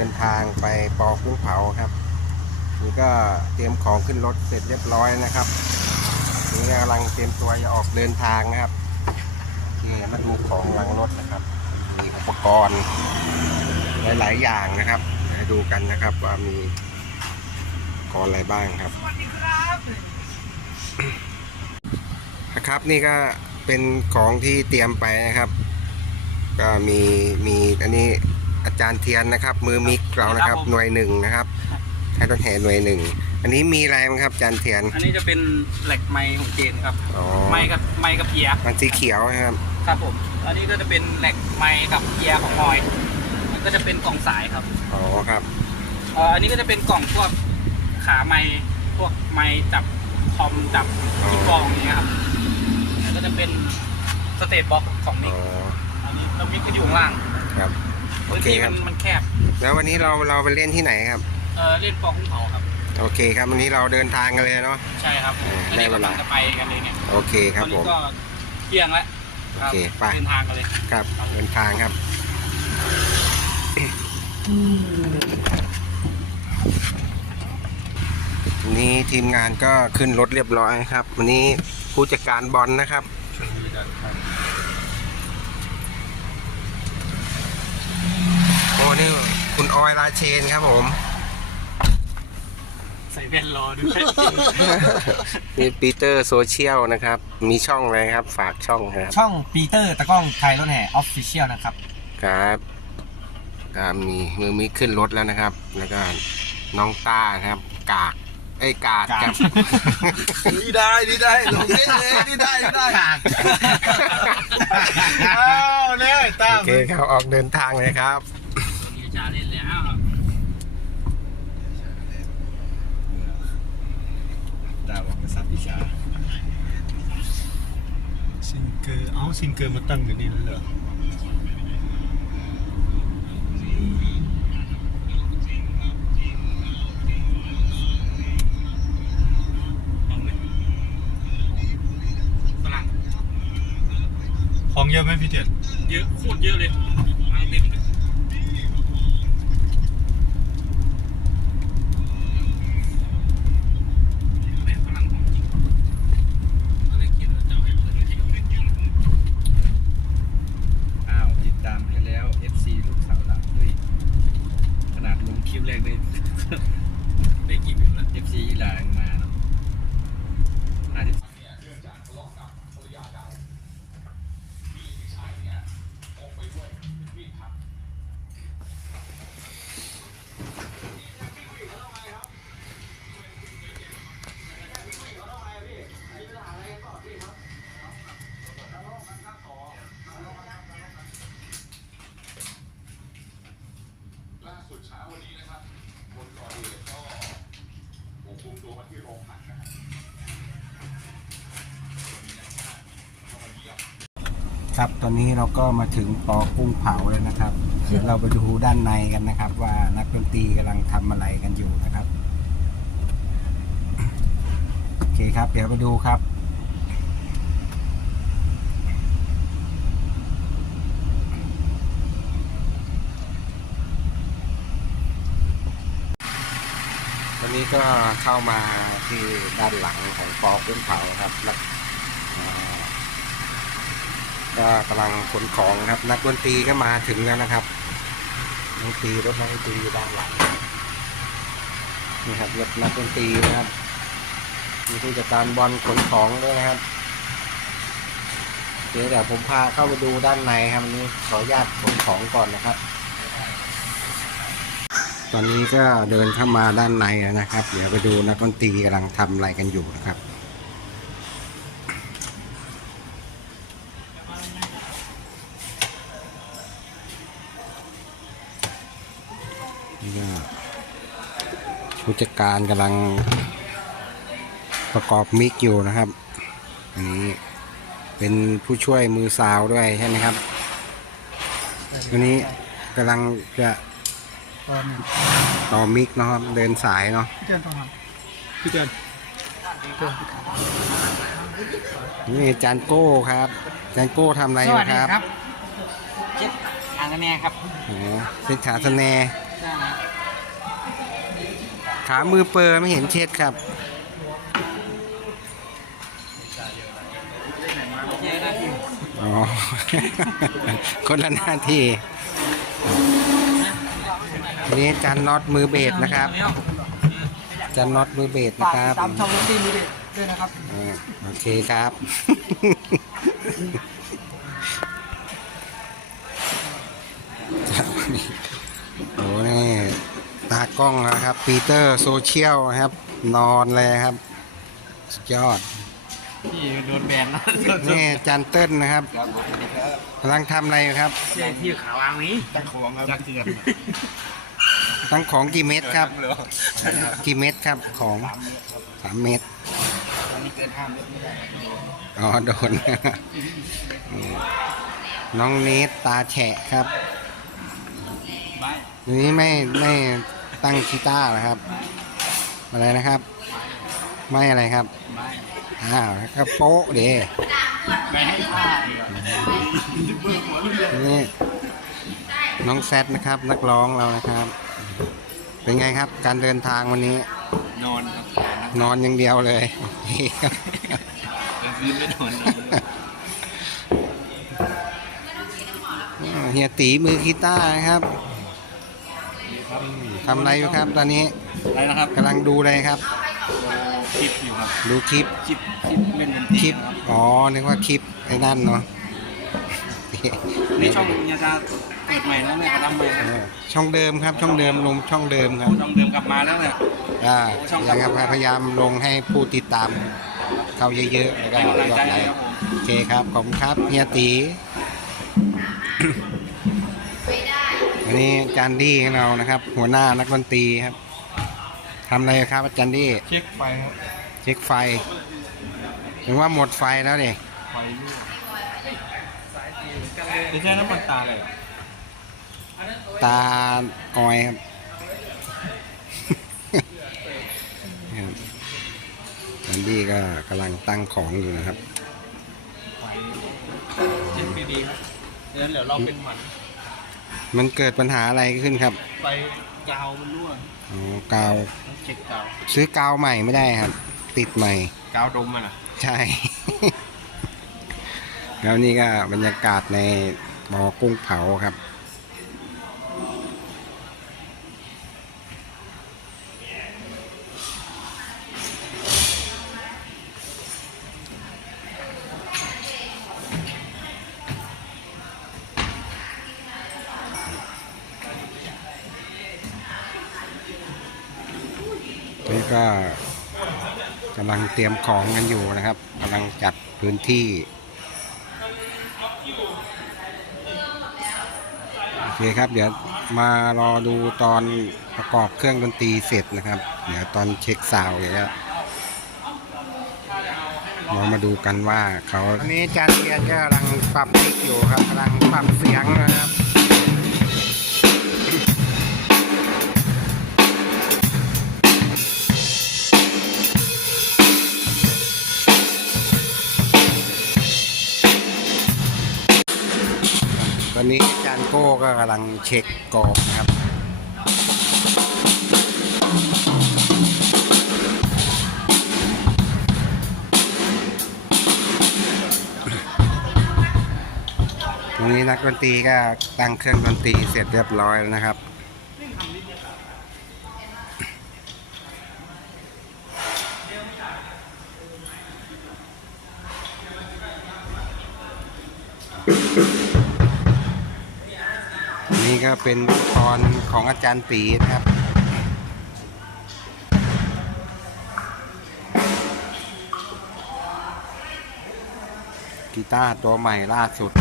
ดินทางไปปอกุ้งเผาครับ นี่ก็เตรียมของขึ้นรถเสร็จเรียบร้อยนะครับ นี่กำลังเตรียมตัวจะออกเดินทางนะครับนี่มาดูของหลังรถนะครับ มีอุปกรณ์หลาย ๆ อย่างนะครับให้ดูกันนะครับว่ามีอุปกรณ์อะไรบ้างครับนะครับนี่ก็เป็นของที่เตรียมไปนะครับ ก็มีมีอันนี้ อาจารย์เทียนนะครับ มือมิกเรานะครับ หน่วยหนึ่งนะครับให้รถแห่หน่วยหนึ่งอันนี้มีอะไรบ้างครับอาจารย์เทียน อันนี้จะเป็นแหลกไม้ของเจนครับอ๋อไม้กับไม้กับเกียร์มันสีเขียวนะครับครับผมอันนี้ก็จะเป็นแหลกไม้กับเกียร์ของมอย มันก็จะเป็นกล่องสายครับอ๋อครับเอ่ออันนี้ก็จะเป็นกล่องพวกขาไม้พวกไม้จับคอมจับที่กองอย่างเงี้ยครับแล้วก็จะเป็นสเตตบ็อกของมิอ๋กออันนี้แล้วมิกก็อยู่ข้างล่างครับ โอพื้นเคที่ครัมับ นมันแคบ แล้ววันนี้เราเราไปเล่นที่ไหนครับ เออเล่นปอกกุ้งเผาครับ โอเคครับวันนี้เราเดินทางกันเลยเนาะ ใช่ครับเอออันได้นี้เวลากำลังจะไปกันเลยเนี่ยโอเคครับตอนผนี้มก็เที่ยงแล้วโอครับเคไป เดินทางกันเลย ครับเดินทางครับ วันนี้ทีมงานก็ขึ้นรถเรียบร้อยครับ วันนี้ผู้จัดการบอลนะครับ โอ้ นี่คุณออยราเชนครับผม ใส่แว่นรอด้วยนี่ปีเตอร์โซเชียลนะครับ มีช่องอะไรครับ ฝากช่องครับ ช่องปีเตอร์ตะกล้องไทยรถแห่ออฟฟิเชียลนะครับ ครับก็มีมือมิขึ้นรถแล้วนะครับ แล้วก็น้องต้าครับ กากไอ้ยกาดครับนี่ได้นี่ได้ลงได้เลยนี่ได้นี่ได้อ้าวเนี่ยตาโอเคครับออกเดินทางเลยครับ นี่จะเล่นแล้วตาบอกกษัตริย์วิชาซิงเกอร์ เอ้าซิงเกอร์มาตั้งอยู่นี่แล้วเหรอลองเลยฝรั่งของเยอะไหมพี่เด็ดเยอะโคตรเยอะเลยมาเต็มเลยแม่งฝรั่งของจริงก็เลยคิดว่าจะเอาไปเปิดให้ดู อ้าวติดตามให้แล้ว FC ลูกสาวหลังด้วยขนาดลงคลิปแรก ได้ได้กี่วิวแล้ว FC อีหลานมาเนาะน่าจะ ครับ ตอนนี้เราก็มาถึงปอกุ้งเผาแล้วนะครับเดี๋ยวเราไปดูด้านในกันนะครับ ว่านักดนตรีกำลังทำอะไรกันอยู่นะครับโอเคครับ เดี๋ยวไปดูครับวันนี้ก็เข้ามาที่ด้านหลังของปอกุ้งเผาครับแล้ว ก็กำลังขนของครับ นักดนตรีก็มาถึงแล้วนะครับดนตรีรถนักดนตรีอยู่ด้านหลังนี่ครับรถนักดนตรีนะครับมีผู้จัดการบอลขนของด้วยนะครับเดี๋ยวเดี๋ยวผมพาเข้าไปดูด้านในครับวันนี้ขออนุญาตขนของก่อนนะครับ ตอนนี้ก็เดินเข้ามาด้านในนะครับ เดี๋ยวไปดูนักดนตรีกำลังทำอะไรกันอยู่นะครับ ผู้จัดการกำลังประกอบมิกอยู่นะครับ อันนี้เป็นผู้ช่วยมือซาวด้วยใช่ไหมครับวันนี้กำลังจะต่อมิกเนาะครับเดินสายเนาะพี่เดินตรงนั้นพี่เดินนี่อาจานโก้ครับอาจานโก้ทำอะไรอยู่ครับเจ็ดอ่างคะแนนครับอ๋อเป็นขาสแนร์ ขามือเปอร์ไม่เห็นเช็ดครับเยอะนะพี่อ๋อคนละหน้าที่อันนี้จันน็อตมือเบสนะครับ จันน็อตมือเบสนะครับตามช่องรถตีมือด้วยนะครับอ่าโอเคครับ กล้องนะครับปีเตอร์โซเชียลนะครับ นอนเลยครับสุดยอดพี่โดนแบนนะนี่จันเติ้ลนะครับกำลังทำอะไรอยู่ครับเจ๊ที่ขาวางนี้ตั้งของครับจักเตือนตั้งของกี่เม็ดครับ กี่เม็ดครับของสามเม็ดตอนนี้เกินห้าเมตรไม่ได้อ๋อโดน น้องเนทตาแฉะครับไม่นี้ไม่ไม่ ตั้งกีตาร์นะครับ อะไรนะครับ ไม่อะไรครับไม่อ้าวแล้วก็โป๊ะเดไม่ให้ผ้าอีกอะนี่น้องแซดนะครับ นักร้องเรานะครับ เป็นไงครับ การเดินทางวันนี้ นอนครับนอนอย่างเดียวเลยกลางคืนไม่นอนนอนเลยเฮียตีมือกีตาร์นะครับ ทำอะไรอยู่ครับ ตอนนี้อะไรนะครับกำลังดูอะไรครับ คลิปอยู่ครับดูคลิปคลิปคลิปเล่นดนตรีคลิปครับอ๋อนึกว่าคลิปไอ้นั่นเนาะในช่องเนี่ยจะเปิดใหม่แล้วเนี่ยทำใหม่เอแล้วอช่องเดิมครับ ช่องเดิมลงช่องเดิมครับ ช่องเดิมกลับมาแล้วเนี่ย อ่าช่องเดิม นะครับพยายามลงให้ผู้ติดตาม เข้าเยอะๆแล้วก็ให้กำลังยอใจดไลให้ค์ครับผม โอเคครับ ขอบคุณครับเฮียตี อันนี้อาจารย์ดี้ของเรานะครับ หัวหน้านักดนตรีครับทำอะไรครับอาจารย์ดี้เช็คไฟครับเช็คไฟ ถึงว่าหมดไฟแล้วเนี่ยไฟรั่วไม่ใช่น้ำมันตาเลยเหรอตาออยครับครับ อาจารย์ดี้ก็กำลังตั้งของอยู่นะครับเช็คดีๆครับเดี๋ยวเดี๋ยวเราเป็นหมัน มันเกิดปัญหาอะไรขึ้นครับไฟกาวมันรั่วอ๋อกาวต้องเช็คกาวซื้อกาวใหม่ไม่ได้ครับ ติดใหม่ กาวดมมันอะใช่ แล้วนี่ก็บรรยากาศในบ่อกุ้งเผาครับ นี่ก็กำลังเตรียมของกันอยู่นะครับกำลังจัดพื้นที่ โอเคครับ เดี๋ยวมารอดูตอนประกอบเครื่องดนตรีเสร็จนะครับ เดี๋ยวตอนเช็คซาวด์เดี๋ยวเรามาดูกันว่าเขา ตอนนี้จานเทียนก็กำลังปรับมิกอยู่ครับกำลังปรับเสียง โก้ก็กำลังเช็คกองนะครับตรงนี้นักดนตรีก็ตั้งเครื่องดนตรีเสร็จเรียบร้อยแล้วนะครับ นี่ ก็เป็นตอนของอาจารย์ปีนะครับ กีตาร์ตัวใหม่ล่าสุด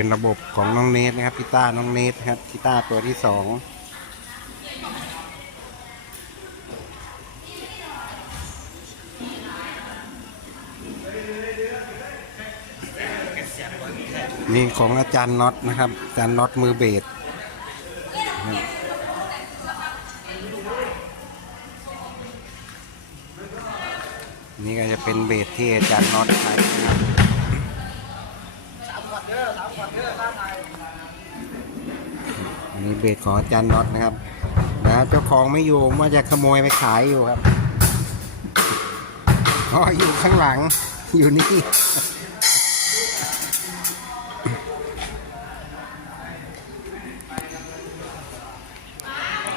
เป็นระบบของน้องเนทนะครับกีตาร์น้องเนทครับกีตาร์ตัวที่สองเสียงนี่ของอาจารย์น็อตนะครับอาจารย์น็อตมือเบสนี่ก็จะเป็นเบสที่อาจารย์น็อตใช้ นะครับอันนี้เบสของอาจารย์น็อตนะครับนะเจ้าของไม่อยู่ว่าจะขโมยไปขายอยู่ครับอ๋ออยู่ข้างหลังอยู่นี่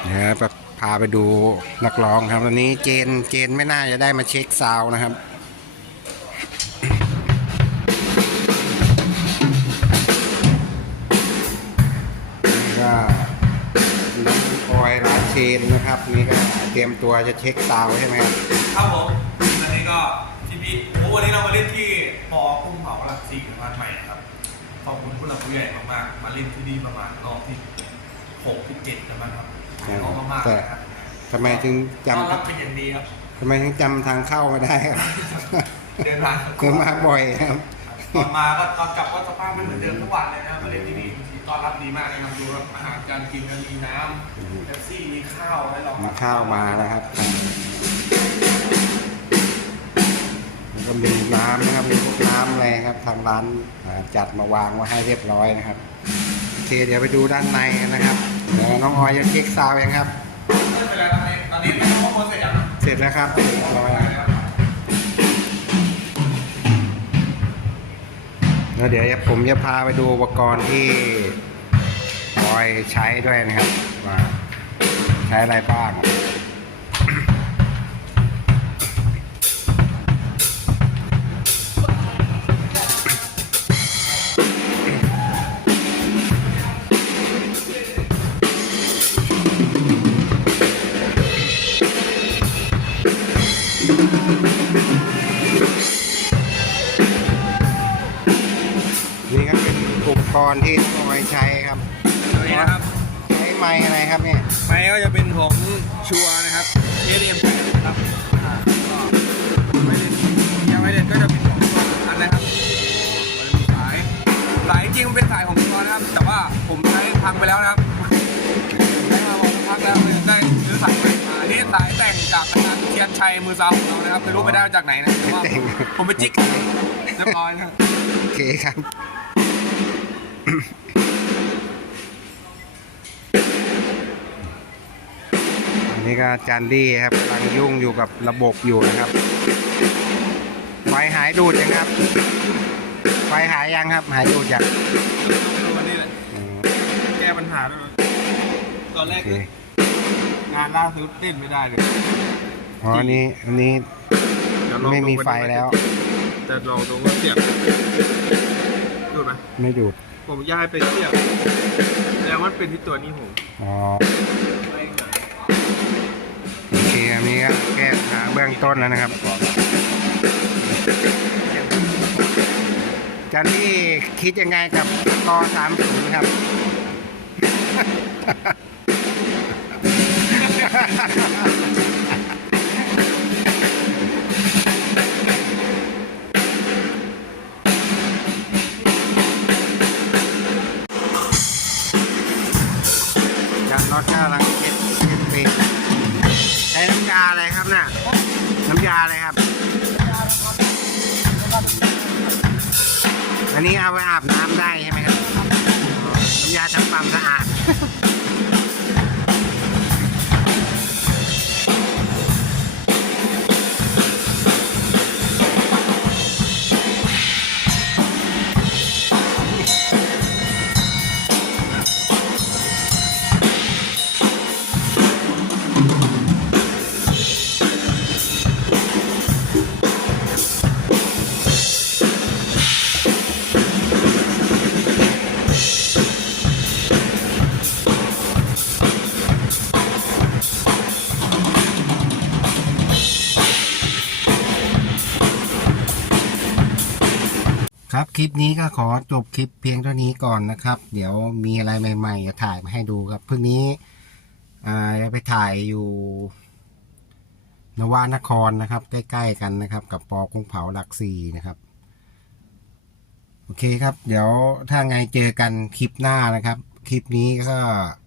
นะครับพาไปดูนักร้องครับวันนี้เจนเจนไม่น่าจะได้มาเช็คซาวนะครับ รียมตัวจะเช็คซาวน์ใช่ไหมครับครับผมอันนี้ก็ทีพีโอ้วันนี้เรามาเล่นที่ปอกุ้งเผาหลักสี่บ้านใหม่ครับขอบคุณผู้หลักผู้ใหญ่มากๆมาเล่นที่นี่ประมาณรอบที่หกที่เจ็ดกันบ้างครับขอบคุณมากๆแต่นะครับทำไมถึงต้อนรับจำเป็นอย่างดีครับทำไมถึงจำทางเข้าไม่ได้ครับเดินทางเคยมาบ่อยครับตอนมาก็ตอนกลับก็สภาพไม่เหมือนเดิมทุกวันเลยนะครับมาเล่นที่นี่ต้อนรับดีมากนะครับดูแบบอาหารการกินก็มีน้ำ เป๊ปซี่มีข้าวให้เรามีข้าวมาแล้วครับแล้วก็มีน้ำนะครับ มีพวกน้ำอะไรครับ ทางร้านจัดมาวางไว้ให้เรียบร้อยนะครับ โอเค เดี๋ยวไปดูด้านในนะครับ เดี๋ยวน้องออยจะเช็คซาวด์ยังครับไม่เป็นไรตอนนี้ตอนนี้ข้อมูลเสร็จยังครับเสร็จแล้วครับเรียบร้อยแล้วแล้วเดี๋ยวผมจะพาไปดูอุปกรณ์ที่ออยใช้ด้วยนะครับว่า ช้อะไรบ้างนี่ก็เป็นอุปกรณ์ที่ ชัวร์นะครับ ADM ครับอ่าก็ไม่เด็ดยังไม่เด็ดก็จะเป็นของชัวอันนะครับสายสายจริงมันเป็นสายของชัวนะครับ แต่ว่าผมใช้พังไปแล้วนะครับใช้มาผมพังแล้วเลยได้ซื้อสายใหม่มานนี้สายแต่งจากอาจารย์เทียนชัยมือซายของเรานะครับไม่รู้ไปได้จากไหนนะแต่ว่าผมไปจิกเรียบร้อยนะครับโอเคครับ นนี้ก็อาจารย์ดี้ครับกำลังยุ่งอยู่กับระบบอยู่นะครับ ไฟหายดูดยังครับ ไฟหายยังครับ หายดูดยังวันนี้แหละอืมแก้ปัญหาด้วยนะตอนแรโอกเคงานล่าสุดเล่นไม่ได้เลยอ๋ออันนี้อันนี้เดี๋ยวลองไม่มีดูไฟแล้ว จะลองดูว่าเสียบดูไหมไม่ดูดผมย้ายไปเสียบแล้วมันเป็นที่ตัวนี้ผมอ๋อโอ เคอันนี้ก็แก้หาเบื้องต้นแล้วนะครับจารย์ที่คิดยังไงกับกอสามศูนย์ครับอาจารย์น็อตกำลังเช็าอะไรครับน่ะน้ำยาอะไรครับ อันนี้เอาไปอาบน้ำได้ใช่ไหมครับน้ำยาทำความสะอาด ลิปนี้ก็ขอจบคลิปเพียงเท่านี้ก่อนนะครับ เดี๋ยวมีอะไรใหม่ๆจะถ่ายมาให้ดูครับเพิ่งนี้อ่าไปถ่ายอยู่ นวานครนะครับ ใกล้ๆกันนะครับ กับปอกุ้งเผาหลักสี่นะครับ โอเคครับ เดี๋ยวถ้าไงเจอกันคลิปหน้านะครับ คลิปนี้ก็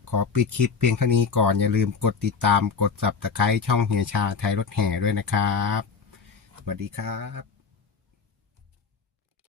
ขอปิดคลิปเพียงเท่านี้ก่อนอย่าลืมกดติดตามกด subscribe ช่องเฮียชาไทยรถแห่ด้วยนะครับสวัสดีครับ